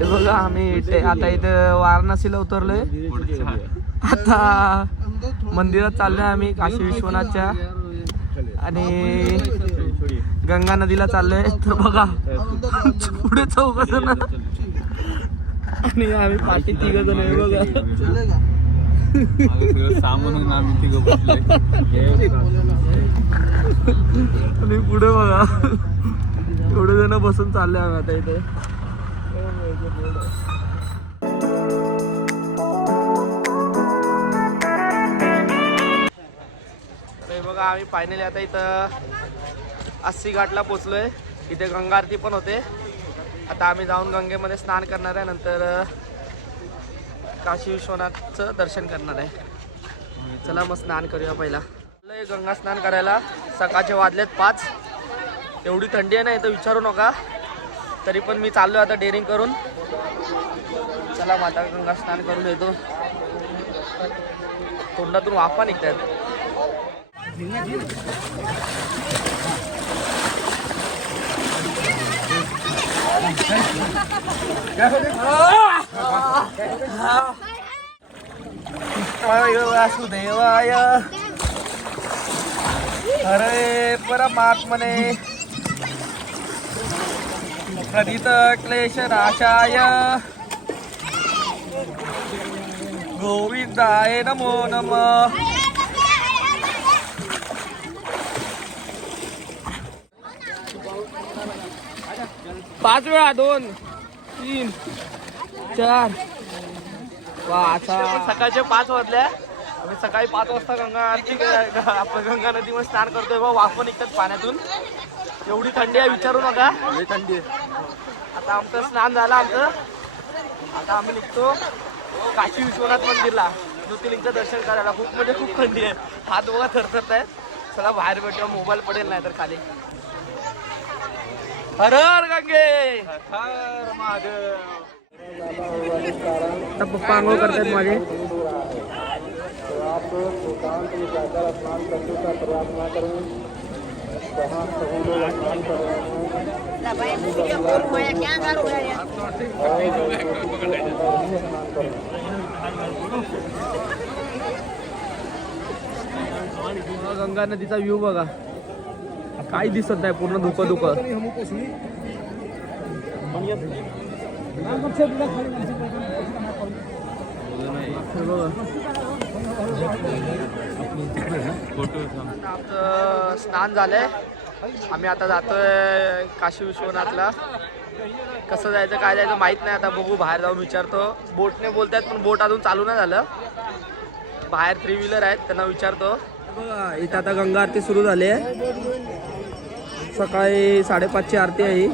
हे बघा आम्ही आता इथं वाराणसीला उतरलोय. आता मंदिरात चाललोय आम्ही काशी विश्वनाथच्या आणि गंगा नदीला चाललोय. तर बघा पुढे चौघजण आणि आम्ही पाठी तिघजण आहे बघा. सामान आम्ही तिघं बसलोय आणि पुढे बघा एवढे जण बसून चालले आम्ही आता इथे. बघा आम्ही फायनली आता इथं 80 घाटला पोचलोय. इथे गंगा आरती पण होते. आता आम्ही जाऊन गंगेमध्ये स्नान करणार आहे. नंतर काशी विश्वनाथचं दर्शन करणार आहे. चला मग स्नान करूया. पहिला गंगा स्नान करायला. सकाळचे वाजलेत 5. एवढी थंडी आहे ना इथं विचारू नका. तरी पण मी चाललो आता डेअरिंग करून. चला माता गंगा स्नान करून येतो. तोंडातून वाफा निघतात. वासुदेवाय हरे परमात्मने प्रदित क्लेश नाशाय गोविंदाय नमो नमः. पाच वेळा 2 3 4 5. सकाळचे 5 वाजल्या. आम्ही सकाळी 5 वाजता गंगा आरती आपलं गंगा नदीमध्ये स्नान करतोय. बा वाफ निघतात पाण्यातून. एवढी थंडी आहे विचारू नका. थंडी आहे. आता आमचं स्नान झालं आमचं. आता आम्ही निघतो काशी विश्वनाथ मंदिरला ज्योतिर्लिंगचं दर्शन करायला. खूप म्हणजे खूप थंडी आहे. हात बघा थरथरत आहेत. चला बाहेर भेटूया. मोबाईल पडेल नाही तर खाली. हर हर गंगे हर महादेव. आता पप्पा आंघोळ करतात माझे. गंगा नदीचा व्ह्यू बघा. काही दिसत नाही. पूर्ण धुकं धुकं. आमचं स्नान झालंय. आम्ही आता जातोय काशी विश्वनाथला. कसं जायचं काय जायचं माहित नाही. आता बघू. बाहेर जाऊन विचारतो. बोटने बोलतात पण बोट अजून चालू नाही झालं. बाहेर 3 व्हीलर आहेत त्यांना विचारतो. बघा इथं आता गंगा आरती सुरू झाली आहे. सकाळी 5:30ची आरती आहे.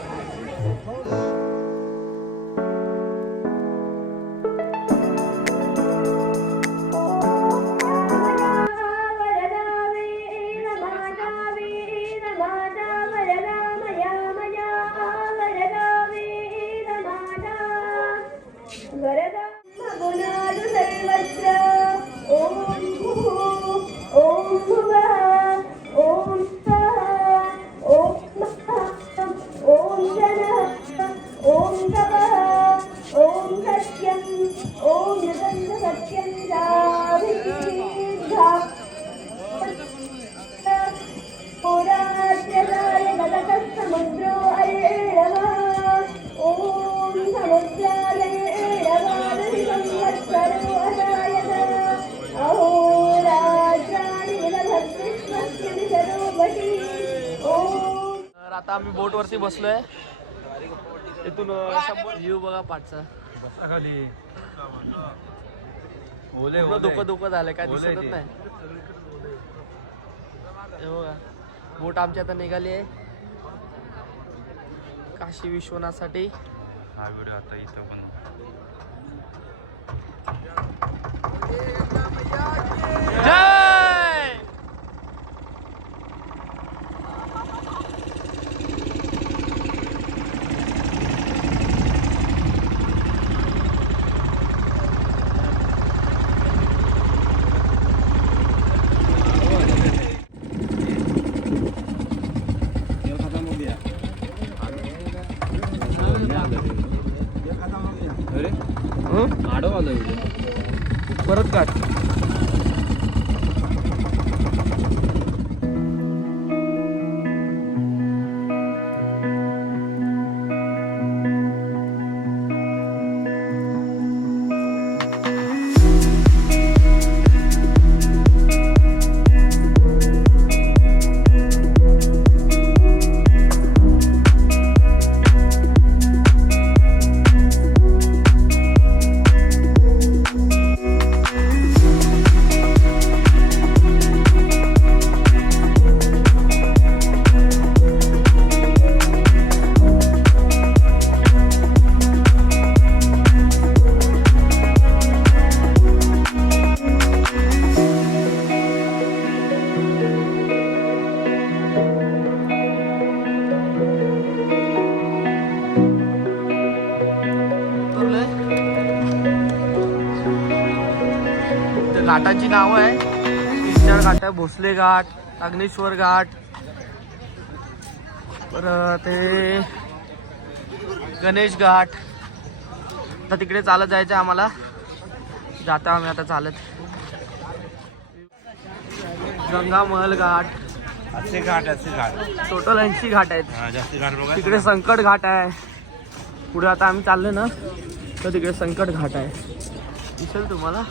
आता आम्ही बोट वरती बसलोय. इथून व्ह्यू बघा पाठचा. धुकं झालंय. काय दिसतच नाही. बघा बोट आमची आता निघाली आहे काशी विश्वनाथसाठी. हा व्हिडिओ आता इथं पण जय. हं? आडव आलं परत काढ. घाटाची नावं आहे 3-4 घाट आहे. भोसले घाट, अग्नेश्वर घाट, परत हे गणेश घाट. आता तिकडे चालत जायचं आम्हाला. जाता आम्ही आता चालत. गंगामहल घाट, असे घाट टोटल 80 घाट आहेत. जास्ती घाट बघा. तिकडे संकट घाट आहे. पुढे आता आम्ही चाललो ना तर तिकडे संकट घाट आहे. दिसेल तुम्हाला.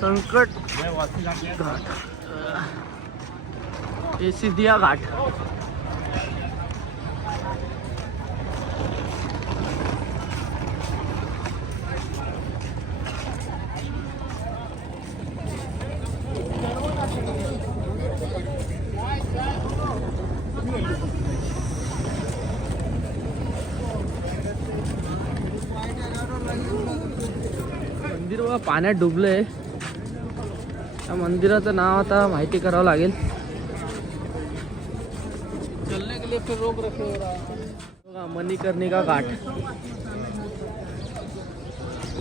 संकट घाट, हे सिद्धिया घाट. मंदिर बघा पाण्यात डुबलंय. त्या मंदिराचं नाव आता माहिती करावं लागेल. बघा मणिकर्णिका घाट.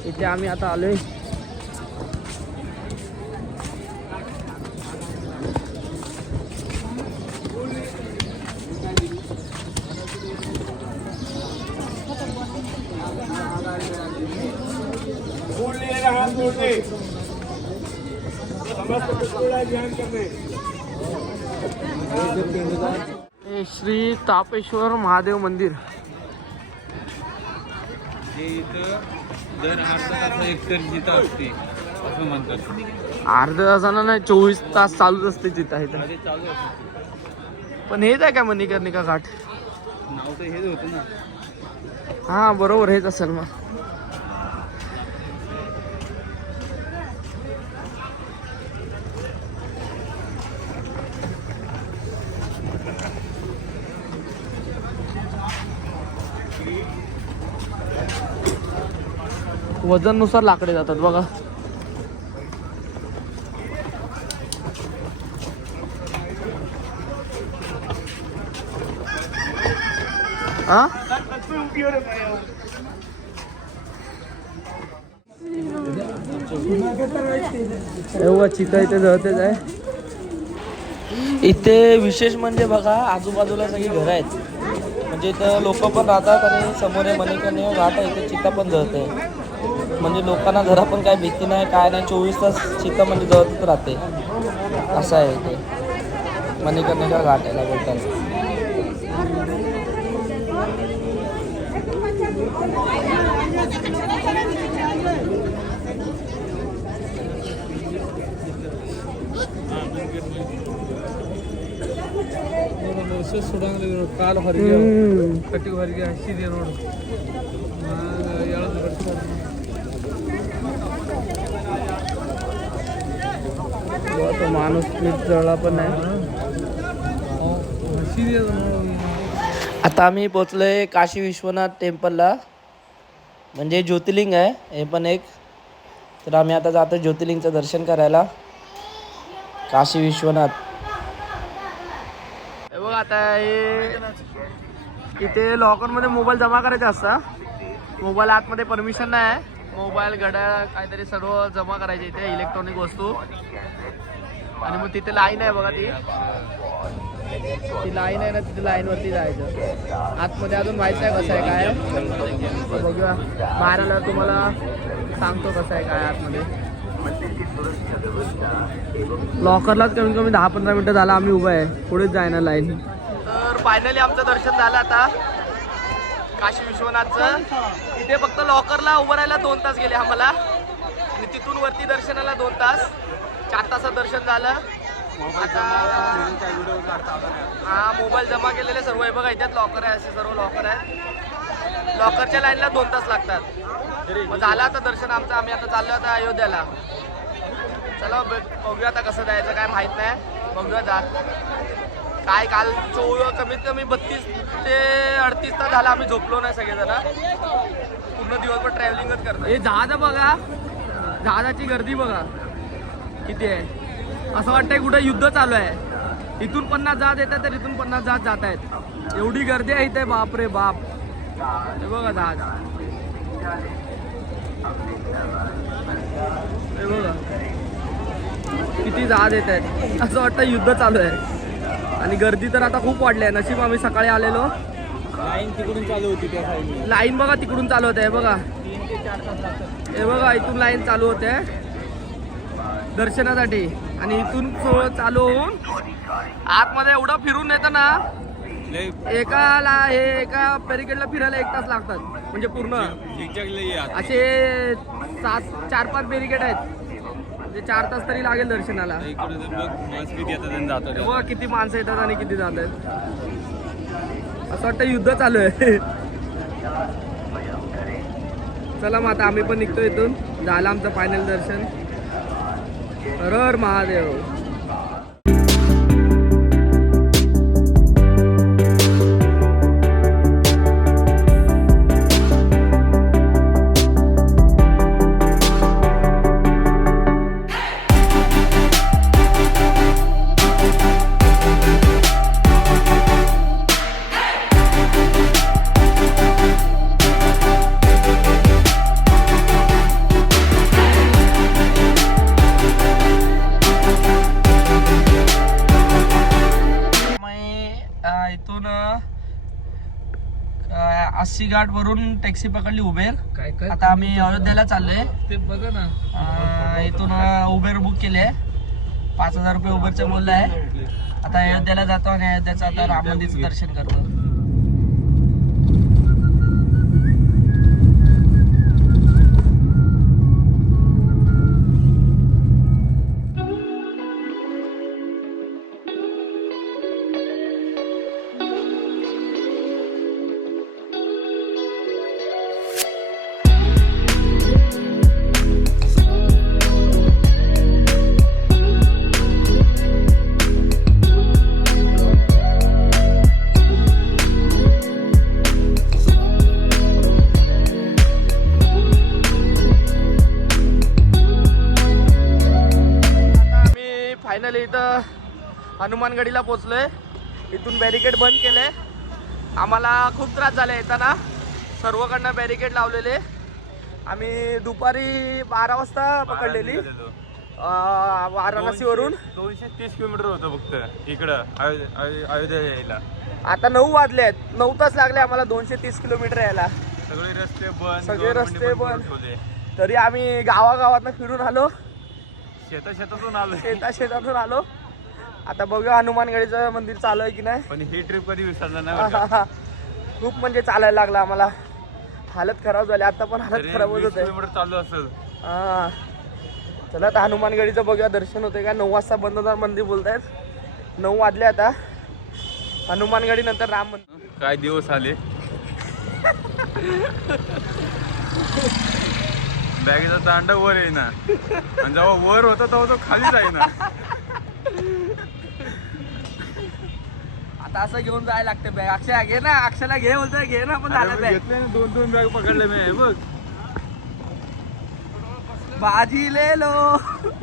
इथे आम्ही आता आलोय. हे श्री तापेश्वर महादेव मंदिर. हे इथं दर 8 तासाला एक तर जिथं असते असं म्हणतात. अर्ध्या तासानं नाही 24 तास चालूच असते तिथं. इथं अरे चालू असतं. पण हेच आहे का मणिकर्णिका घाट? नाव तर हेच होतं ना. हा बरोबर हेच असेल मग. वजन नुसार लाकडे जातात बघा. हा एवढा चिता इथे जळतेच आहे. इथे विशेष म्हणजे बघा आजूबाजूला सगळी घरं आहेत. म्हणजे इथं लोक पण राहतात आणि समोर हे मणिकर्णिका घाट आहे. इथे चिता पण जळते. म्हणजे लोकांना घरा पण काय भीती नाही काय नाही. 24 तास चिता म्हणजे जळतच राहते. असं आहे इथे मणिकर्णिका घाट याला बोलतात. ಕಾಲು ಹೊರಗೆ ಕಟ್ಟಿಗೆ ಹೊರಗೆ ಹಸಿದೆ ನೋಡು. माणूस जळला पण नाही. आता आम्ही पोचलोय काशी विश्वनाथ टेम्पलला. म्हणजे ज्योतिर्लिंग आहे हे पण एक. तर आम्ही आता जातो ज्योतिर्लिंगचं दर्शन करायला. काशी विश्वनाथ. हे बघ आता हे इथे लॉकरमध्ये मोबाईल जमा करायचे असतात. मोबाईल आतमध्ये परमिशन नाही आहे. मोबाईल घड्याळ काहीतरी सर्व जमा करायचे इथे इलेक्ट्रॉनिक वस्तू. आणि मग तिथे लाईन आहे बघा ती लाईन आहे ना, तिथे लाईन वरती जायचं. आतमध्ये अजून माहित नाही कसं आहे काय. बघूया बाहेर आल्यावर तुम्हाला सांगतो कसं आहे काय आतमध्ये. लॉकरलाच कमीत कमी 10-15 मिनिटं झाला आम्ही उभं आहे, पुढेच जायना लाईन. तर फायनली आमचं दर्शन झालं आता काशी विश्वनाथचं. इथे फक्त लॉकरला उभं राहायला 2 तास गेले आम्हाला आणि तिथून वरती दर्शनाला 2 तास. 4 तासात दर्शन झालं. आता हा मोबाईल जमा केलेले सर्व आहे बघा, इथेच लॉकर आहे, असे सर्व लॉकर आहे. लॉकरच्या लाईनला 2 तास लागतात. मग झालं आता दर्शन आमचं. आम्ही आता चाललो आता अयोध्याला. चला बघूया आता कसं जायचं काय माहित नाही. बघूया जा काय. काल कमीत कमी 32 ते 38 तास झाला आम्ही झोपलो नाही सगळेजण. पूर्ण दिवसभर ट्रॅव्हलिंगच करतो. हे जहाज बघा, जहाजाची गर्दी बघा किती आहे. असं वाटतंय कुठं युद्ध चालू आहे. इथून 50 जहाज येतात तर इथून 50 जहाज जात आहेत. एवढी गर्दी आहे इथे, बाप रे बाप. हे बघा जहाज, हे बघा किती जहाज येत आहेत. असं वाटतं युद्ध चालू आहे. आणि गर्दी तर आता खूप वाढली आहे. नशीब आम्ही सकाळी आलेलो. लाईन तिकडून चालू होती त्या साईडला. लाईन बघा तिकडून चालू होते. हे बघा 3 ते 4 तास लागतात. हे बघा इथून लाईन चालू होते दर्शनासाठी. आणि इथून चालू होऊन आतमध्ये एवढं फिरून येतं ना, एका बॅरिकेडला फिरायला 1 तास लागतात. म्हणजे पूर्ण असे 4-5 बॅरिकेड आहेत. म्हणजे 4 तास तरी लागेल दर्शनाला. बघ किती माणसं येतात आणि किती जात आहेत. असं वाटतं युद्ध चालू आहे. चला मग आता आम्ही पण निघतो इथून. झालं आमचं फायनल दर्शन. हर हर महादेव. इथून 80 घाट वरून टॅक्सी पकडली उबेर. आता आम्ही अयोध्येला चाललोय. ते बघा ना, इथून उबेर बुक केले. 5000 रुपये उबेरचं मूल्य आहे. आता अयोध्येला जातो आणि अयोध्येचं आता राम मंदिरचं दर्शन करतो. फायनली इथं हनुमानगडीला पोचलोय. इथून बॅरिकेड बंद केले. आम्हाला खूप त्रास झाला येताना. सर्वकडनं बॅरिकेड लावलेले. आम्ही दुपारी 12 वाजता पकडलेली वाराणसीवरून. 230 किलोमीटर होतं फक्त इकडं अयोध्या यायला. आता 9 वाजले आहेत. 9 तास लागले आम्हाला 230 किलोमीटर यायला. सगळे रस्ते बंद, सगळे रस्ते बंद. तरी आम्ही गावागावातनं फिरून आलो. शेतातून आलो. आता बघूया हनुमानगडीचं मंदिर चालू आहे की नाही. पण ही ट्रिप कधी विसरणार नाही. खूप म्हणजे चालायला लागला आम्हाला. हालत खराब झाली. आता पण हालत खराब होत होते. चालू असेल. हा चला आता हनुमानगडीचं बघूया दर्शन होते का. 9 वाजता बंद होणार मंदिर बोलतायत. 9 वाजले आता. हनुमानगडी नंतर राम मंदिर. काय दिवस आले. बॅगेचा दांडा वर येईना आणि जेव्हा वर होता तेव्हा तो खाली जाईना. आता असं घेऊन जायला लागते बॅग. अक्षय घे ना, अक्षयला घे बोलतोय घे ना. पण झालं बॅग घेतले 2 बॅग पकडले मी. बघ भाजी ले लो,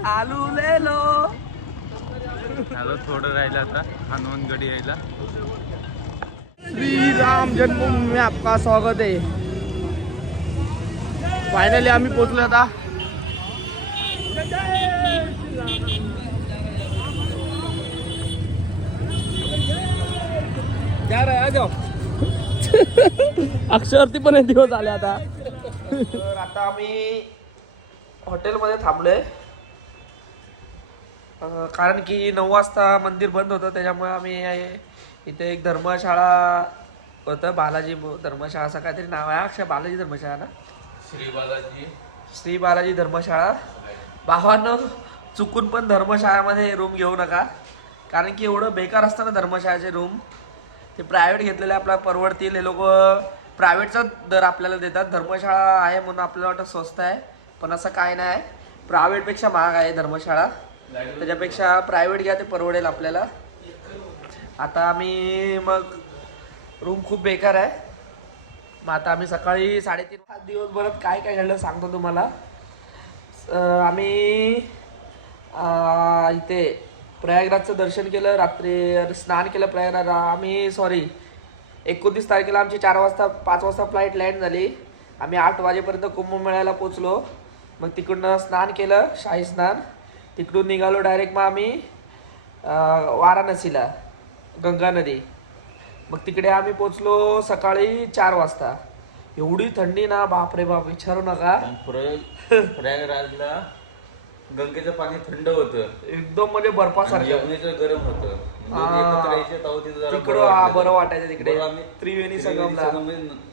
आलू ले लो. थोडं राहिलं आता हनुमानगडी यायला. श्री राम जन्मभूमी में आपका स्वागत है. फायनली आम्ही पोचलो आता. अक्षरवरती पण एक दिवस आले आता. तर आता आम्ही हॉटेलमध्ये थांबलोय कारण की 9 वाजता मंदिर बंद होतं, त्याच्यामुळे आम्ही इथे एक धर्मशाळा होतं, बालाजी धर्मशाळा असं काहीतरी नाव आहे. अक्षय बालाजी धर्मशाळा ना, श्री बालाजी धर्मशाळा. भावांनो चुकून पण धर्मशाळामध्ये रूम घेऊ नका, कारण की एवढं बेकार असतं ना धर्मशाळाचे रूम. ते प्रायव्हेट घेतलेले आपल्याला परवडतील. हे लोक प्रायव्हेटचा दर आपल्याला देतात. धर्मशाळा आहे म्हणून आपल्याला वाटतं स्वस्त आहे, पण असं काय नाही. प्रायव्हेटपेक्षा महाग आहे धर्मशाळा, त्याच्यापेक्षा प्रायव्हेट घ्या, ते परवडेल आपल्याला. आता आम्ही मग रूम खूप बेकार आहे. मग आता आम्ही सकाळी 3:30 दिवसभरात काय काय घडलं सांगतो तुम्हाला. आम्ही इथे प्रयागराजचं दर्शन केलं, रात्री स्नान केलं प्रयागराज. आम्ही 29 तारखेला आमची 5 वाजता फ्लाईट लँड झाली. आम्ही 8 वाजेपर्यंत कुंभमेळ्याला पोचलो. मग तिकडून स्नान केलं, शाही स्नान. तिकडून निघालो डायरेक्ट मग आम्ही वाराणसीला, गंगा नदी. मग तिकडे आम्ही पोचलो सकाळी 4 वाजता. एवढी थंडी ना, बापरे बाप, विचारू नका. प्रयागराजला गंगेचं पाणी थंड होतं एकदम, म्हणजे बर्फासारखं. यमुनेचं गरम होतं. तिकडं बरं वाटायचं. तिकडे त्रिवेणी संगमला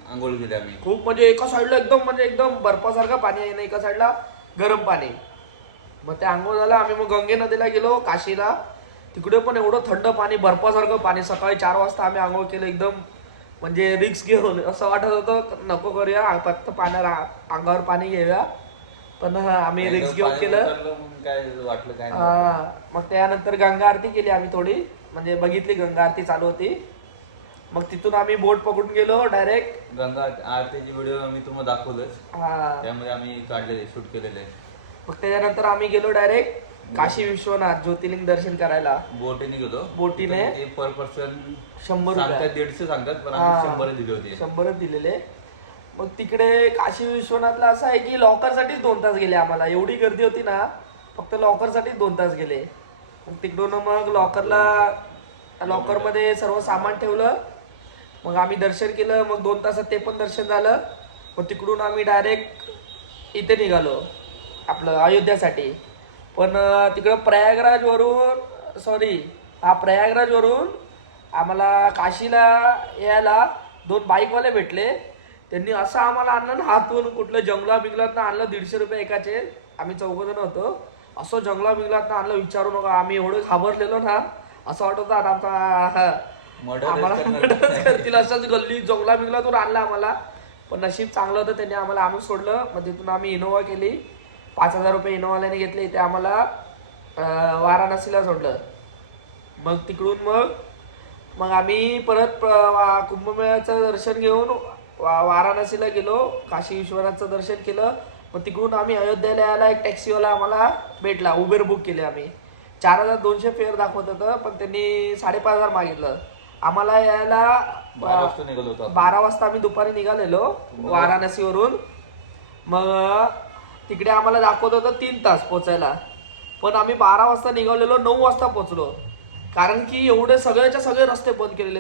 आंघोळ केली आम्ही. खूप, म्हणजे एका साईडला एकदम बर्फासारखं पाणी आहे ना, एका साईडला गरम पाणी. मग ते आंघोळ झालं. आम्ही मग गंगे नदीला गेलो, काशीला. तिकडे पण एवढं थंड पाणी, बर्फासारखं पाणी. सकाळी 4 वाजता आम्ही आंघोळ केलं, एकदम म्हणजे रिक्स घेऊन. असं वाटत होतं नको करूया, फक्त पाण्याला अंगावर पाणी घेऊया, पण आम्ही रिक्स घेऊन केलं. मग त्यानंतर गंगा आरती केली आम्ही थोडी, म्हणजे बघितली गंगा आरती चालू होती. मग तिथून आम्ही बोट पकडून गेलो डायरेक्ट. गंगा आरतीची व्हिडिओ आम्ही तुम्हाला दाखवलंच, त्यामध्ये आम्ही काढलेले, शूट केलेले. मग त्याच्यानंतर आम्ही गेलो डायरेक्ट काशी विश्वनाथ ज्योतिर्लिंग दर्शन करायला. बोटीने गेलो. बोटीने पर पर्सन 100 रुपये, 150 सांगतात, पण आम्ही 100 दिले होते. 100 दिलेले. मग तिकडे काशी विश्वनाथला असं आहे की लॉकर साठीच 2 तास गेले आम्हाला. एवढी गर्दी होती ना, फक्त लॉकर साठीच 2 तास गेले. मग तिकडून मग लॉकरमध्ये सर्व सामान ठेवलं. मग आम्ही दर्शन केलं. मग 2 तासात ते पण दर्शन झालं. मग तिकडून आम्ही डायरेक्ट इथे निघालो आपलं अयोध्यासाठी. पण तिकडं प्रयागराजवरून आम्हाला काशीला यायला 2 बाईकवाले भेटले. त्यांनी असं आम्हाला आणलं ना, हातून कुठलं जंगला बिंगलात आणलं. 150 रुपये एकाचे. आम्ही 4 जण होतो. असं जंगला बिंगलात आणलं, विचारू नका. आम्ही एवढं घाबरलेलो ना, असं वाटत होतं आम्हाला करतील. असंच गल्ली जंगला बिंगलातून आणलं आम्हाला. पण नशीब चांगलं होतं, त्यांनी आम्हाला आणून सोडलं. मग तिथून आम्ही इनोवा केली. 5,000 रुपये इनोवाल्याने घेतले. इथे आम्हाला वाराणसीला सोडलं. मग तिकडून मग आम्ही परत कुंभमेळ्याचं दर्शन घेऊन वाराणसीला गेलो. काशी विश्वनाथचं दर्शन केलं. मग तिकडून आम्ही अयोध्येला यायला एक टॅक्सीवाला आम्हाला भेटला. उबेर बुक केली आम्ही. 4,200 फेअर दाखवत होतं, पण त्यांनी 5,500 मागितलं. आम्हाला यायला 12 वाजता आम्ही दुपारी निघालेलो वाराणसीवरून. मग तिकडे आम्हाला दाखवत होतं 3 तास पोचायला, पण आम्ही 12 वाजता निघालेलो, 9 वाजता पोचलो. कारण की एवढे सगळे रस्ते बंद केलेले,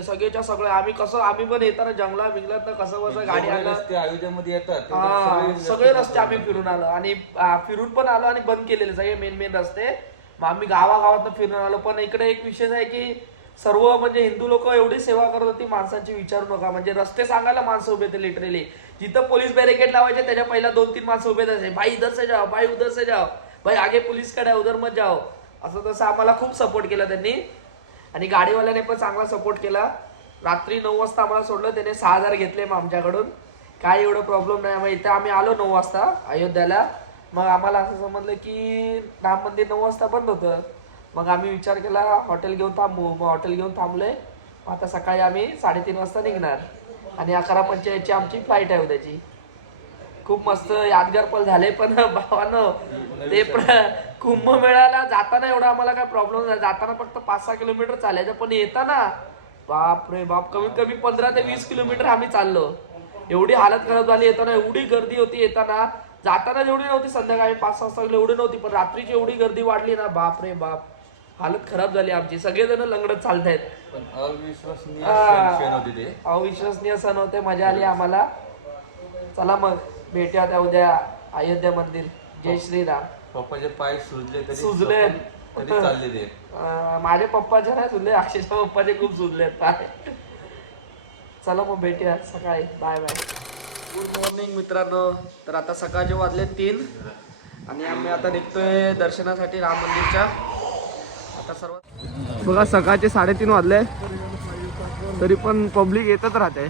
आम्ही पण येताना जंगला बिंगलात कसं गाडी अयोध्येमध्ये येतात. सगळे रस्ते आम्ही फिरून आलो. आणि फिरून पण आलो आणि बंद केलेले सगळे मेन रस्ते. मग आम्ही गावागावात फिरून आलो. पण इकडे एक विशेष आहे की सर्व म्हणजे हिंदू लोक एवढी सेवा करत होती माणसांची, विचारू नका. म्हणजे रस्ते सांगायला माणसं उभे होते लिटरली. जिथं पोलीस बॅरिकेड लावायचे त्याच्या पहिला 2-3 माणसं उभे असायचे. भाई इधर से जाओ, भाई उधर से जाओ, भाई आगे पुलिस खड़ा है उधर मत जाओ. असं तसं आम्हाला खूप सपोर्ट केला त्यांनी. आणि गाडीवाल्याने पण चांगला सपोर्ट केला. रात्री 9 वाजता आम्हाला सोडलं. त्याने 6,000 घेतले मग आमच्याकडून. काय एवढं प्रॉब्लेम नाही. मग इथं आम्ही आलो 9 वाजता अयोध्याला. मग आम्हाला असं समजलं की राम मंदिर 9 वाजता बंद होतं. मग आम्ही विचार केला हॉटेल घेऊन थांबू. मग हॉटेल घेऊन थांबलोय. आता सकाळी आम्ही 3:30 वाजता निघणार. आणि 11:45 आमची फ्लाईट आहे उद्याची. खूप मस्त यादगार पल झाले. पण भावानं ते कुंभमेळ्याला जाताना एवढा आम्हाला काय प्रॉब्लेम नाही. जाताना फक्त 5-6 किलोमीटर चालायचं, पण येताना बापरे बाप कमीत कमी 15 ते 20 किलोमीटर आम्ही चाललो. एवढी हालत खराब झाली. येताना एवढी गर्दी होती. येताना जाताना एवढी नव्हती, संध्याकाळी 5-6 वाजता एवढी नव्हती, पण रात्रीची एवढी गर्दी वाढली ना, बापरे बाप. हालत खराब झाली आमची, सगळेजण लंगडत चालतायत. पण अविश्वसनीय अविश्वसनीय सण होते, मजा आली आम्हाला. चला मग भेटूया त्या उद्या अयोध्या मंदिर. जय श्रीराम. पप्पाचे पाय सुजले सुजले तरी चालले ते. माझे पप्पाचे नाही सुजले, अक्षयच्या पप्पाचे खूप सुजलेत पाय. चला मग भेटूया सकाळी. Bye bye. गुड मॉर्निंग मित्रांनो. तर आता सकाळचे वाजले 3 आणि आम्ही आता निघतोय दर्शनासाठी राम मंदिरच्या. आता सर्व बघा सकाळचे 3:30 वाजले तरी पण पब्लिक येतच राहते.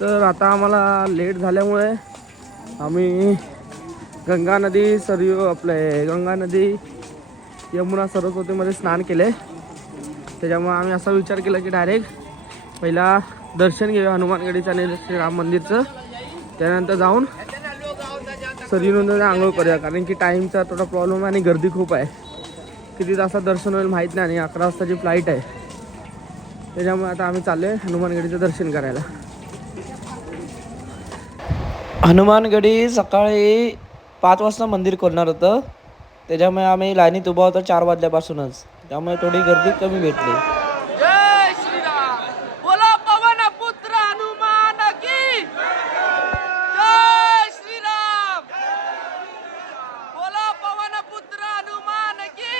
तर आता आम्हाला लेट झाल्यामुळे आम्ही गंगा नदी गंगा नदी यमुना सरस्वतीमध्ये स्नान केले. त्याच्यामुळे आम्ही असा विचार केला की डायरेक्ट पहिला दर्शन घेऊया हनुमानगडीचं आणि श्रीराम मंदिरचं, त्यानंतर जाऊन सरयूनंतर आंघोळ करूया. कारण की टाईमचा थोडा प्रॉब्लेम आहे आणि गर्दी खूप आहे. किती तासात दर्शन होईल माहीत नाही आणि 11 वाजताची फ्लाईट आहे. त्याच्यामुळे आता आम्ही चाललो आहे हनुमानगडीचं दर्शन करायला. हनुमानगडी सकाळी 5 वाजता मंदिर खोलणार होतं, त्याच्यामुळे आम्ही लाईनीत उभा होतो 4 वाजल्यापासूनच, त्यामुळे थोडी गर्दी कमी भेटली. जय श्रीराम. बोला पवन पुत्र हनुमान की जय श्रीराम. बोला पवन पुत्र हनुमान की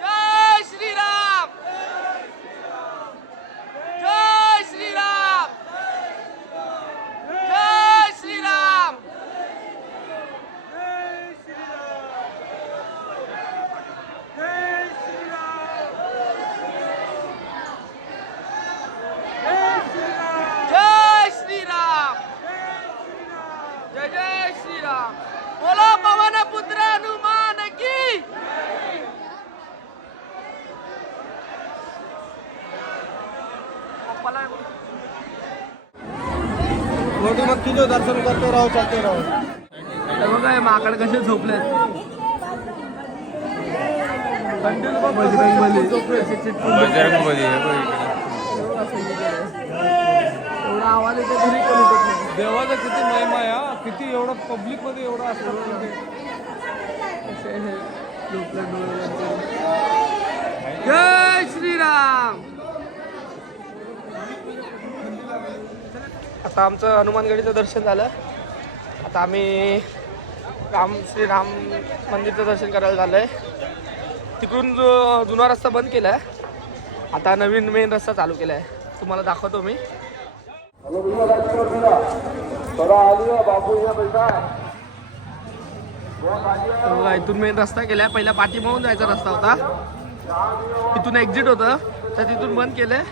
जय श्रीराम. जय श्रीराम. जय श्रीराम. जय श्रीराम. जय जय श्रीराम. बोलो पवन पुत्र हनुमान की. मोठी मक्कीचं दर्शन करते राहू, चालते राहू. बघा हे माकड कसे झोपलेत. बजरंगबली एवढा आवाज येतो तरी कोणी उठत नाही. देवाचा किती महिमा आहे हा. किती एवढं पब्लिक मध्ये एवढं असतं. जय श्रीराम. आता आमचं हनुमानगडीचं दर्शन झालं. आता आम्ही श्रीराम मंदिरचं दर्शन करायला झालंय. तिकडून जो जुना रस्ता बंद केलाय, आता नवीन मेन रस्ता चालू केलाय. तुम्हाला दाखवतो मी. बघा इथून मेन रस्ता केलाय. पहिला पाठीमागून जायचा रस्ता होता, इथून एक्झिट होतं, तर तिथून बंद केलंय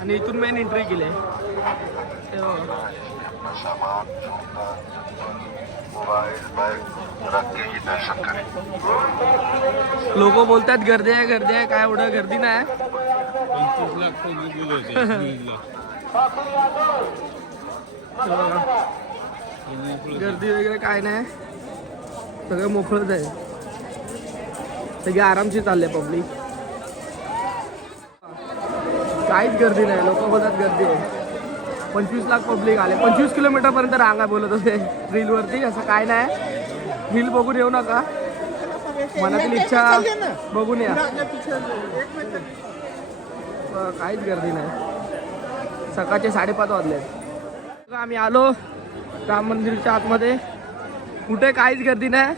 आणि इथून मेन एंट्री केली. लोक बोलतात गर्दी आहे गर्दी आहे, काय एवढं गर्दी नाही. 25 लाख पब्लिक गर्दी वगैरे काय नाही, सगळं मोकळंच आहे. सगळे आरामशी चालले पब्लिक, काहीच गर्दी नाही. लोक बोलतात गर्दी आहे. 25 लाख पब्लिक आले. 25 किलोमीटर पर्यंत रांगा बोलत होते रील वरती. असं काय नाही, रील बघून येऊ नका, मनातील इच्छा बघून या. काहीच गर्दी नाही. सकाळचे 5:30 वाजले. आम्ही आलो राम मंदिरच्या आतमध्ये. कुठे काहीच गर्दी नाही.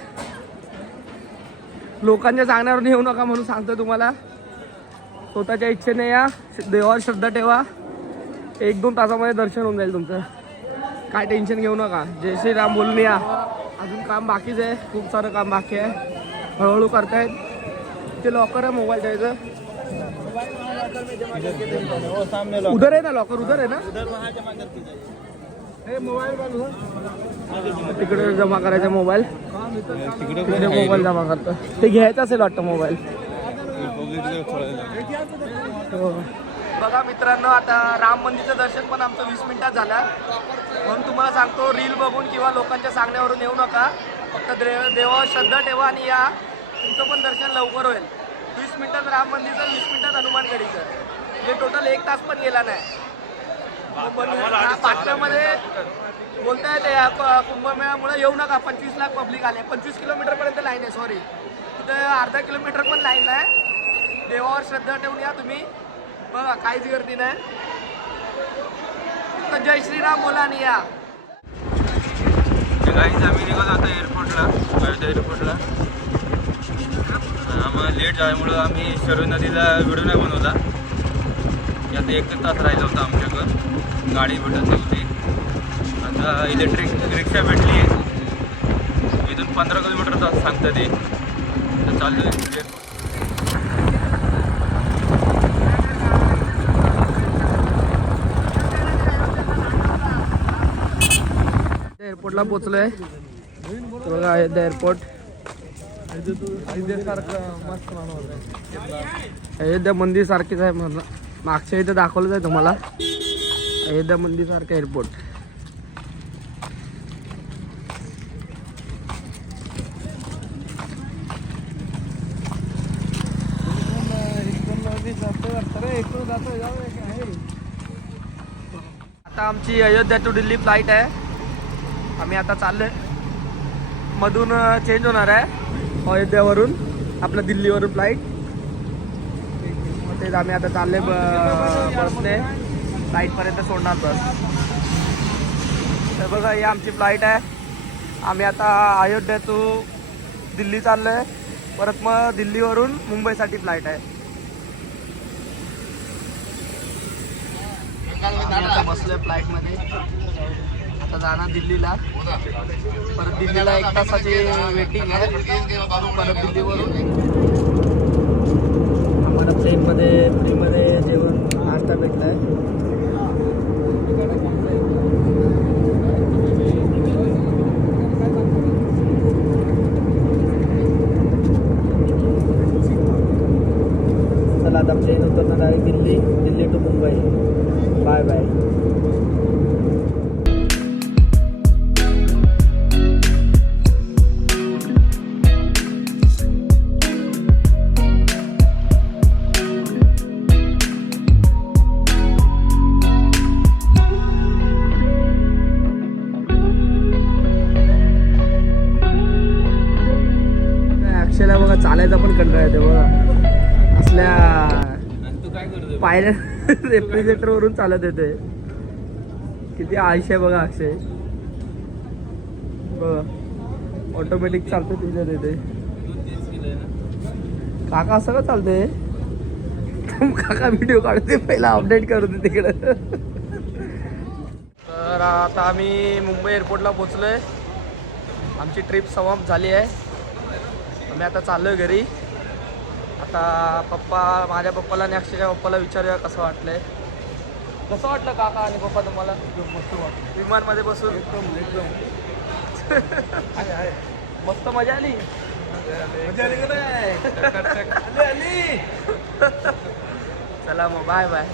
लोकांच्या सांगण्यावरून येऊ नका म्हणून सांगतो तुम्हाला. स्वतःच्या इच्छेने या, देवावर श्रद्धा ठेवा. 1-2 तासामध्ये दर्शन होऊन जाईल तुमचं. काय टेन्शन घेऊ नका. जय श्रीराम बोलून या. अजून काम बाकीच आहे, खूप सारं काम बाकी आहे. हळूहळू करतायत. ते लॉकर आहे मोबाईल ठेवायचं. उधर आहे ना लॉकर, उधर आहे ना. तिकडे जमा करायचा मोबाईल, तिकडे मोबाईल जमा करतो. ते घ्यायचं असेल वाटतं मोबाईल. बघा मित्रांनो, आता राम मंदिरचं दर्शन पण आमचं 20 मिनिटात झालं. म्हणून तुम्हाला सांगतो, रील बघून किंवा लोकांच्या सांगण्यावरून येऊ नका. फक्त देवावर श्रद्धा ठेवा आणि या. तुमचं पण दर्शन लवकर होईल. 20 मिनिटात राम मंदिरचं, 20 मिनिटात हनुमानगडीचं. म्हणजे टोटल 1 तास पण गेला नाही. बातम्यामध्ये बोलता येते कुंभमेळ्यामुळे येऊ नका. 25 लाख पब्लिक आले. 25 किलोमीटरपर्यंत लाईन आहे. सॉरी, तिथे अर्धा किलोमीटर पण लाईन आहे. देवावर श्रद्धा ठेवून या तुम्ही. बघा काहीच गर्दी नाही. फक्त जय श्रीराम बोला आणि या. काहीच आम्ही निघालो आता एअरपोर्टला, अयोध्या एअरपोर्टला. आम्हाला लेट झाल्यामुळं आम्ही शरू नदीला व्हिडिओ नाही बनवला. आता 1 तास राहिलं होतं आमच्याकडं, गाडी भेटत नव्हती. आता इलेक्ट्रिक रिक्षा भेटली आहे. इथून 15 किलोमीटर सांगतं ते. तर चालू आहे. एअरपोर्टला पोहोचलोय. बघा अयोध्या एअरपोर्ट. अयोध्या मंदिर सारखीच आहे. मागच्या इथं दाखवलं आहे तुम्हाला. अयोध्या मंदिर सारखं एअरपोर्ट. आता आमची अयोध्या टू दिल्ली फ्लाईट आहे. आम्ही आता चाललोय. मधून चेंज होणार आहे अयोध्यावरून आपल्या दिल्लीवरून फ्लाईट. तेच आम्ही आता चाललोय बसने. फ्लाईटपर्यंत सोडणार बस. तर बघा ही आमची फ्लाईट आहे. आम्ही आता अयोध्या टू दिल्ली चाललोय. परत मग दिल्लीवरून मुंबईसाठी फ्लाईट आहे. आता बसलोय फ्लाईटमध्ये. आता जाणार दिल्लीला. परत दिल्लीला 1 तासाची वेटिंग आहे. परत दिल्लीवरून आम्हाला प्लेनमध्ये फ्रीमध्ये जेवण नाश्ता भेटलं आहे. चला आता प्लेन उतरणार आहे Delhi to Mumbai. Bye bye. अक्षयला बघा चालायचा पण कंटाळा येते बघा. असल्या पायऱ्या रेफ्रिजरेटर वरून चालत येते. किती आळशी आहे बघा अक्षय. बघा ऑटोमॅटिक चालतं तिच्यात येते. काका असं का चालतंय. काका व्हिडिओ काढते पहिला अपडेट करू दे तिकडं. तर आता आम्ही मुंबई एअरपोर्टला पोहोचलोय. आमची ट्रिप समाप्त झाली आहे. आम्ही आता चाललोय घरी. आता माझ्या पप्पाला आणि अक्षयच्या पप्पाला विचारूया कसं वाटलंय. कसं वाटलं काका आणि पप्पा तुम्हाला. मस्त वाटलं विमानमध्ये बसून. एकदम मस्त मजा आली. चला मग बाय बाय.